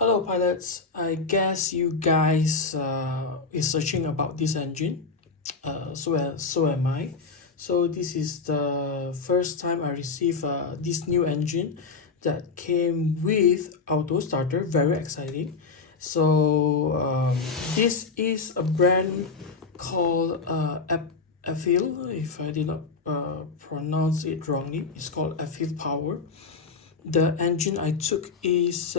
Hello pilots, I guess you guys is searching about this engine. So am I. So this is the first time I receive this new engine that came with auto starter. Very exciting. So this is a brand called EPHIL. If I did not pronounce it wrongly, it's called EPHIL Power. The engine I took is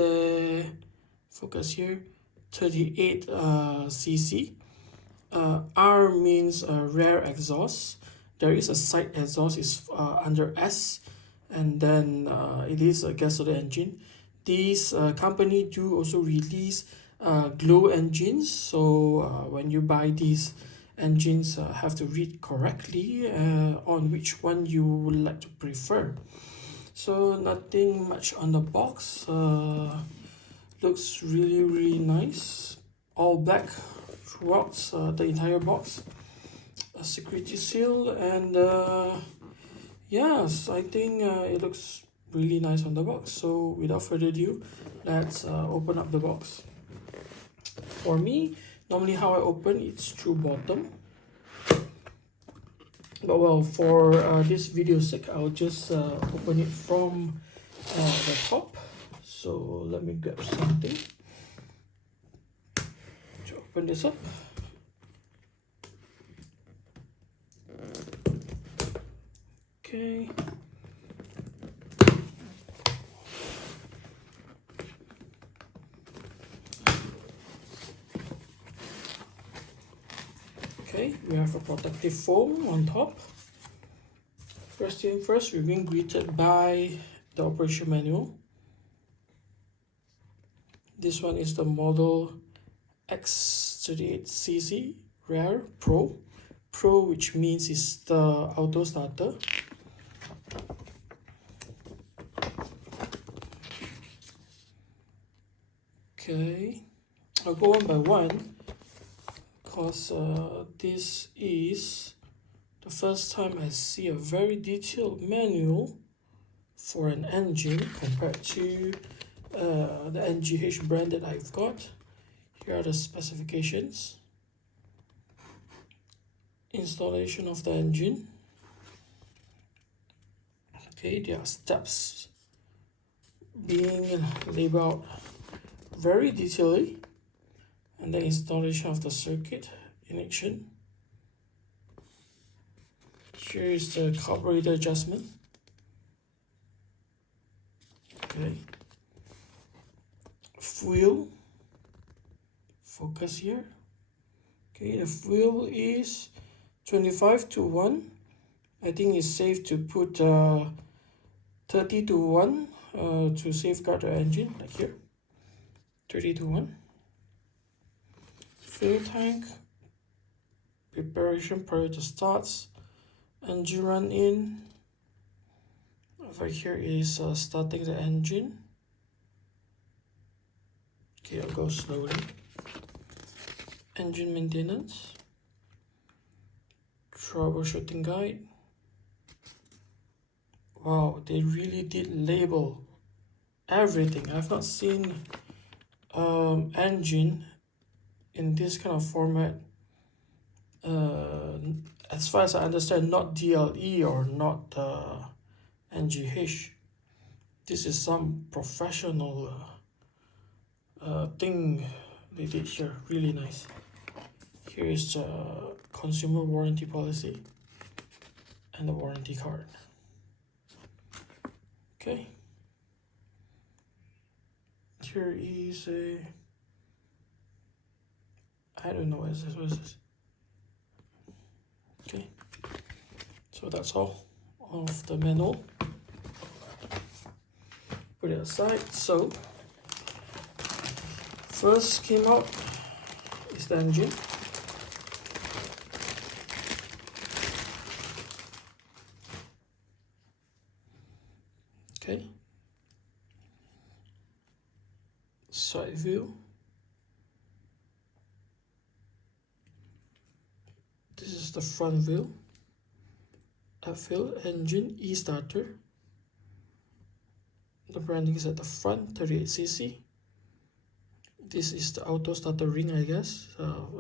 focus here 38 cc. R means rear exhaust. There is a side exhaust is under S, and then it is a gasoline engine. These company do also release glow engines, so when you buy these engines have to read correctly on which one you would like to prefer. So nothing much on the box. Looks really nice. All black throughout the entire box. A security seal, and yes, I think it looks really nice on the box. So without further ado, let's open up the box. For me, normally how I open it's through bottom. But well, for this video's sake, I'll just open it from the top. So let me grab something to open this up. Okay. Okay, we have a protective foam on top. First thing first, we're being greeted by the operation manual. This one is the model X38cc Rare Pro. Pro, which means it's the auto starter. Okay, I'll go one by one because this is the first time I see a very detailed manual for an engine compared to the NGH brand that I've got. Here are the specifications. Installation of the engine. Okay, there are steps being labeled very detailedly, and the installation of the circuit in action. Here is the carburetor adjustment. Okay, fuel, focus here. Okay, the fuel is 25:1. I think it's safe to put 30:1 to safeguard the engine, like here. 30:1. Fuel tank, preparation prior to starts, engine run in. Over here is starting the engine. Okay, I'll go slowly. Engine maintenance, troubleshooting guide. Wow, they really did label everything. I've not seen engine in this kind of format. As far as I understand, not DLE or not NGH. This is some professional thing they did here. Really nice. Here is the consumer warranty policy and the warranty card. Okay. Here is a, I don't know what is this. Okay. So that's all of the manual. Put it aside. So first came out is the engine. Okay. Side view. This is the front view. EPHIL engine e-starter. The branding is at the front, 38cc. This is the auto starter ring, I guess.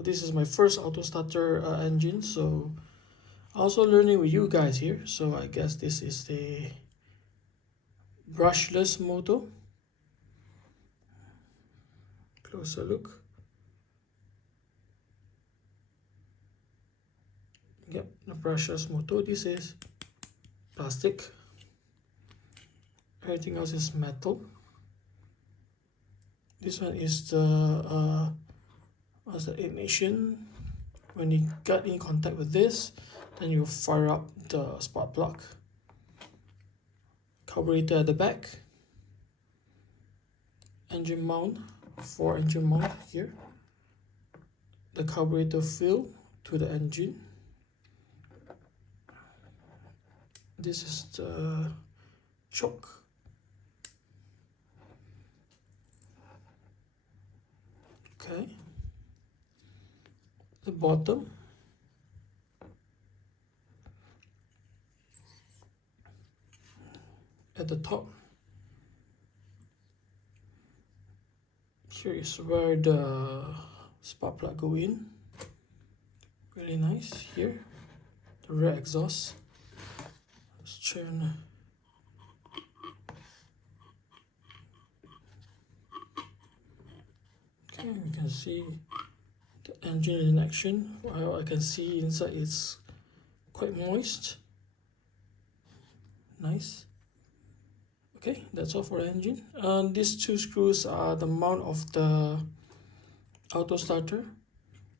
This is my first auto starter engine, so also learning with you guys here. So I guess this is the brushless motor. Closer look. Yep, the brushless motor. This is plastic. Everything else is metal. This one is the ignition. When you get in contact with this, then you fire up the spark plug. Carburetor at the back. Engine mount, 4 engine mount here. The carburetor fill to the engine. This is the choke. Okay. The bottom. At the top. Here is where the spark plug go in. Really nice. Here, the rear exhaust. Let's turn. Okay, you can see the engine in action. While I can see inside it's quite moist. Nice. Okay, that's all for the engine. These 2 screws are the mount of the auto starter.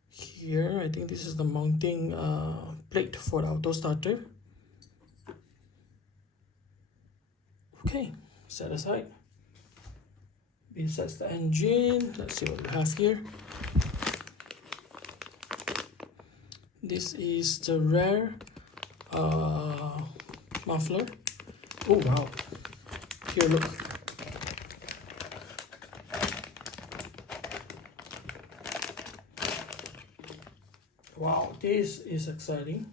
Here, I think this is the mounting plate for the auto starter. Okay, set aside. Besides the engine, let's see what we have here. This is the rear muffler. Oh wow! Here, look. Wow, this is exciting.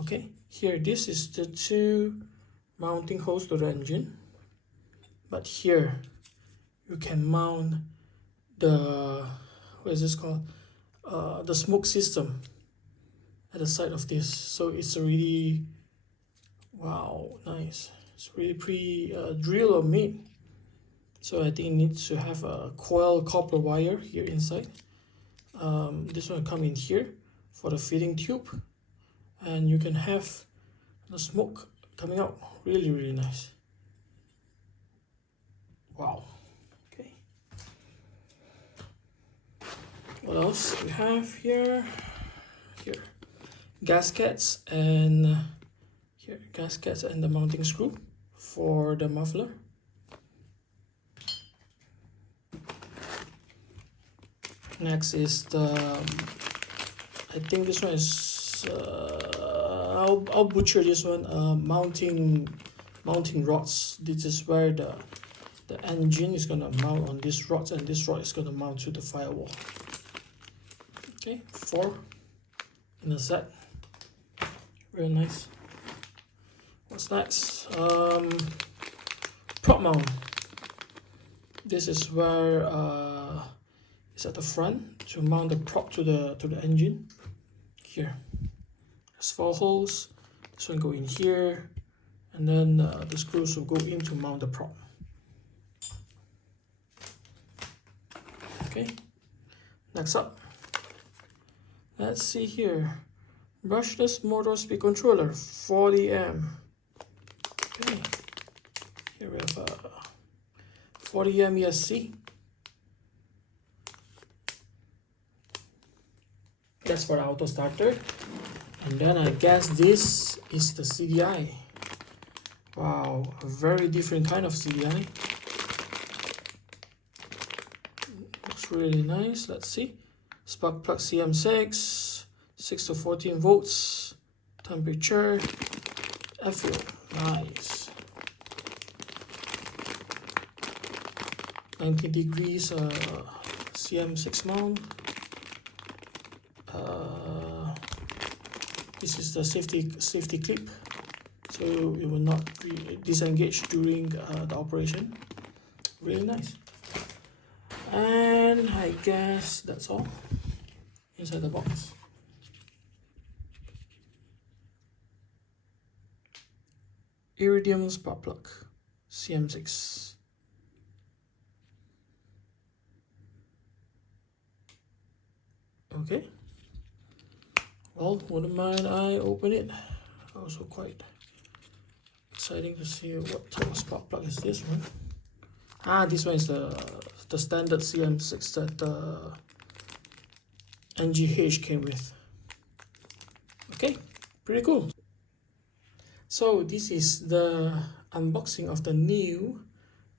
Okay, here this is the 2 mounting holes to the engine. But here you can mount the, what is this called? The smoke system at the side of this. So it's really, wow, nice. It's really pre-drilled or made. So I think it needs to have a coil copper wire here inside. This one come in here for the feeding tube, and you can have the smoke coming out. Really nice. Wow. Okay. What else we have here? Here, gaskets and here gaskets and the mounting screw for the muffler. Next is the, I think this one is, I'll butcher this one, mounting rods. This is where the engine is gonna mount on these rods, and this rod is gonna mount to the firewall. Okay, 4 in a set. Real nice. What's next? Prop mount. This is where it's at the front to mount the prop to the engine. Here, there's 4 holes. This one go in here, and then the screws will go in to mount the prop. Okay, next up, let's see here. Brushless motor speed controller, 40M. Okay, here we have a 40M ESC. That's for the auto starter. And then I guess this is the CDI. Wow, a very different kind of CDI. Looks really nice. Let's see. Spark plug CM6, 6 to 14 volts, temperature, EPHIL. Nice. 90 degrees CM6 mount. This is the safety clip, so it will not disengage during the operation. Really nice. And I guess that's all inside the box. Iridium spark plug, CM6. Okay. Well, wouldn't mind I open it. Also quite exciting to see what type of spark plug is this one. Ah, this one is the standard CM6 that the NGH came with. Okay, pretty cool. So this is the unboxing of the new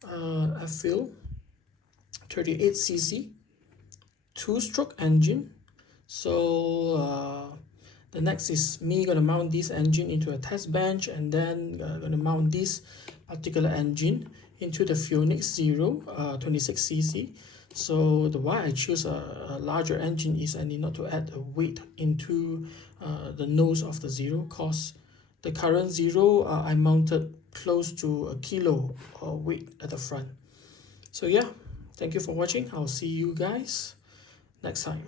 EPHIL 38cc 2-stroke engine. So the next is me gonna mount this engine into a test bench, and then gonna mount this particular engine into the Phoenix Zero 26cc. So the why I choose a larger engine is I need not to add a weight into the nose of the Zero, cause the current Zero I mounted close to a kilo weight at the front. So yeah, thank you for watching. I'll see you guys next time.